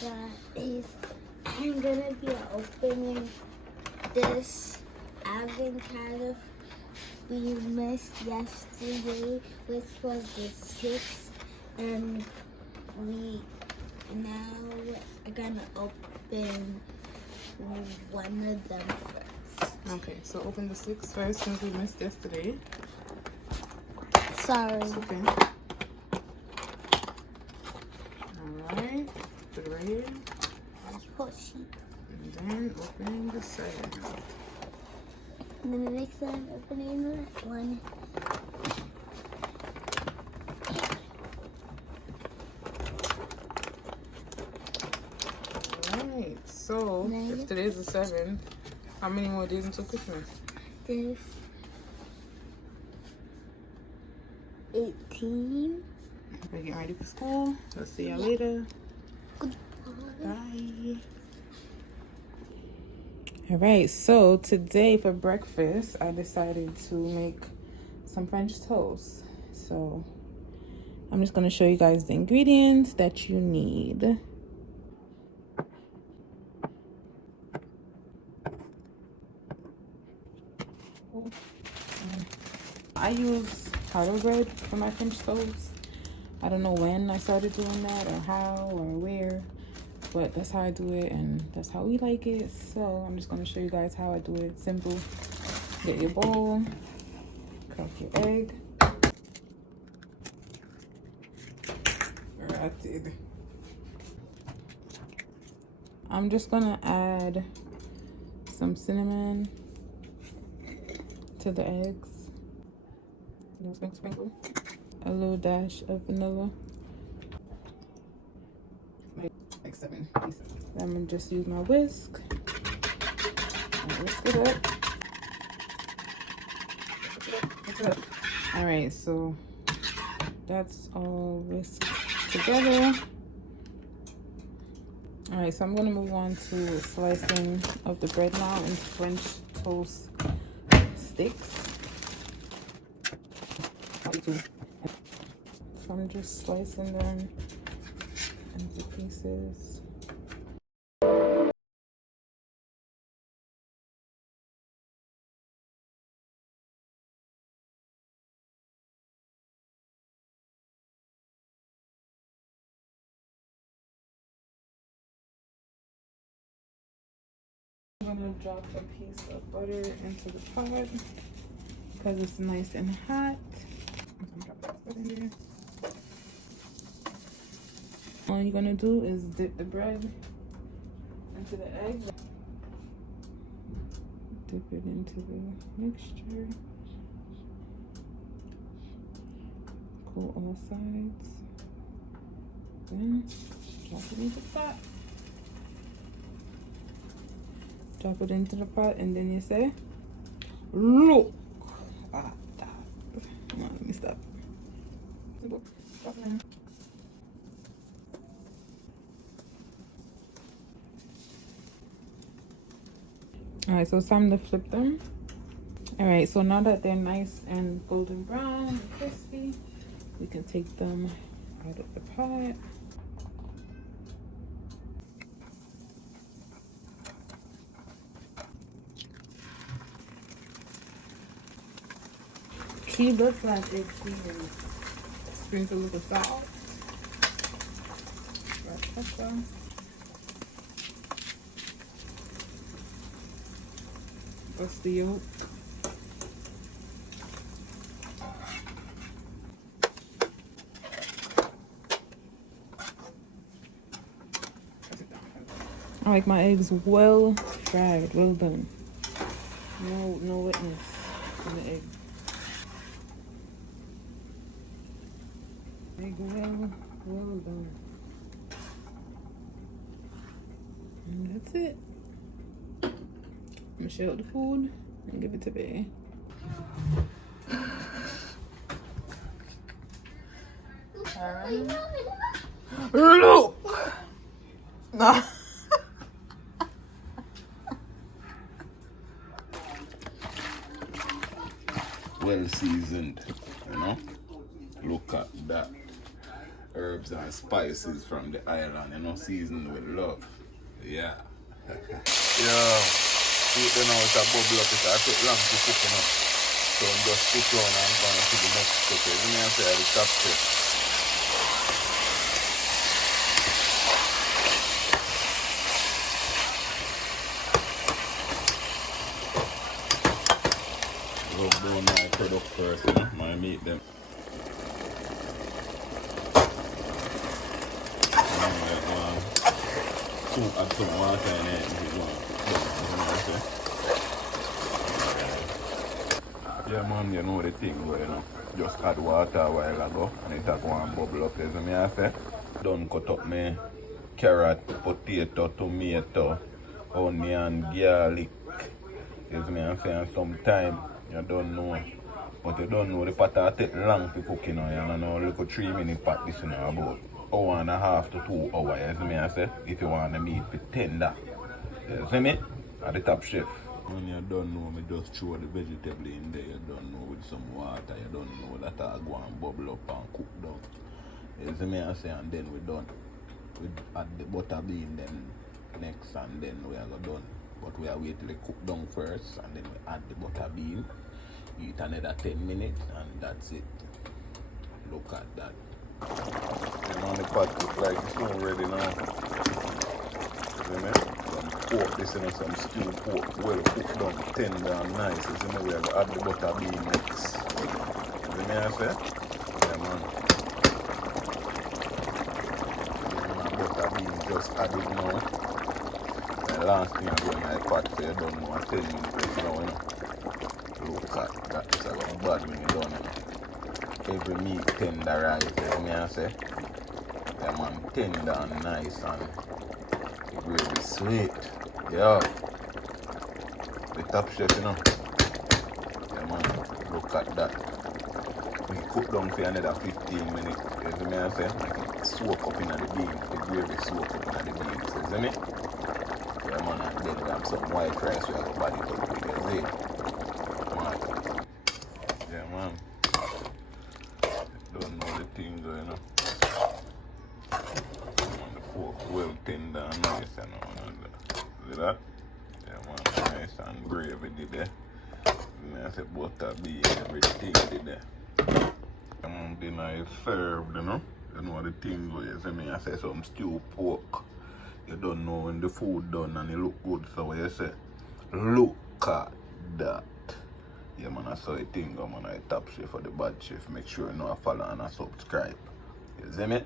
guys, I'm gonna be opening this avocado we missed yesterday, which was the 6th, and we now are gonna open one of them first. Okay, so open the 6 first since we missed yesterday. Sorry. It's okay. Alright, put it right here. Pushy. And then opening the second. And then the next one, opening the one. Alright, so if today's the 7th, how many more days until Christmas? There's 18. We're getting ready for school. We'll see y'all later. Bye. Alright, so today for breakfast, I decided to make some French toast. So I'm just going to show you guys the ingredients that you need. I use powder bread for my French toast. I don't know when I started doing that or how or where, but that's how I do it and that's how we like it. So I'm just going to show you guys how I do it. Simple. Get your bowl, crack your egg. Ratted. I'm just going to add some cinnamon to the eggs. Sprinkle. A little dash of vanilla. Like 7 pieces. I'm gonna just use my whisk. And whisk it up. Alright, so that's all whisked together. Alright, so I'm gonna move on to slicing of the bread now into French toast sticks. So I'm just slicing them into pieces. I'm gonna drop a piece of butter into the pot because it's nice and hot. I'm gonna drop that butter in there. All you're gonna do is dip the bread into the egg. Dip it into the mixture. Cool all sides. Then drop it into the pot. Drop it into the pot and then you say, look at that. Come on, let me stop. Simple. Drop it in. Alright, so it's time to flip them. Alright, so now that they're nice and golden brown and crispy, we can take them out of the pot. She looks like it's seasoned. Sprinkle a little salt. Red pepper. Bust the yolk. I like my eggs well fried, well done. No wetness in the egg. Egg well done. And that's it. I'm gonna share out the food and give it to Bay. Alright. Look! Nah. Well seasoned, you know. Look at that. herbs and spices from the island, you know, seasoned with love. Yeah. Yeah. See it now, it's a bubble up, it's a take long to cook, you know. So I'm just put on and go on to the next step. You know, I say the top chef. Rub down my product first, you know, my meat them. Add some water in it if you want. Yeah man, you know the thing where you know, just add water a while ago and it has one bubble up, as I say. Done cut up my carrot, potato, tomato, onion, garlic. As I say, and sometime you don't know. But you don't know the pot take long to cook, you know. You know, look at 3-minute pot this, you know, about 1.5 to 2 hours, I say, if you want the meat to tender. You see me? At the Top Chef. When you don't know, me just throw the vegetable in there, you don't know, with some water, you don't know that I go and bubble up and cook down. You see me, I say, and then we done. We add the butter bean then next, and then we are done. But we are wait till it cook down first, and then we add the butter bean. Eat another 10 minutes, and that's it. Look at that. And on the pot look like it's not ready now. You know, some pork, this and some stewed pork, well cooked down, tender and nice. You know, we have to add the butter bean next. You know what I say? Yeah man. Butter bean, just add it now. The last thing I'm doing in my pot so you don't know, 10 minutes now, you know. Look at that, it's a lot bad when you done it. Every meat tenderized, you know what I say? Yeah man, tender and nice and the gravy sweet. Yeah. The Top Chef, you know. Yeah man, look at that. We cook down for another 15 minutes, you know what I say? Make it soak up in the beans, the gravy soak up in the beans, you see me? Yeah man, and then we have some white rice we have to body it up with, you see? Yeah man, don't know the thing going on. The pork well tender and nice and all. See that? Yeah man, nice and gravy did there. Nice butter bean, everything did there. Yeah man, dinner is served, you know. You know the thing going on. See me, I say some stewed pork. You don't know when the food done and it look good, so what you say? Look at that. Yeah man, I saw a thing, man, I Top Chef for the bad chef. Make sure you know I follow and I subscribe. You see me?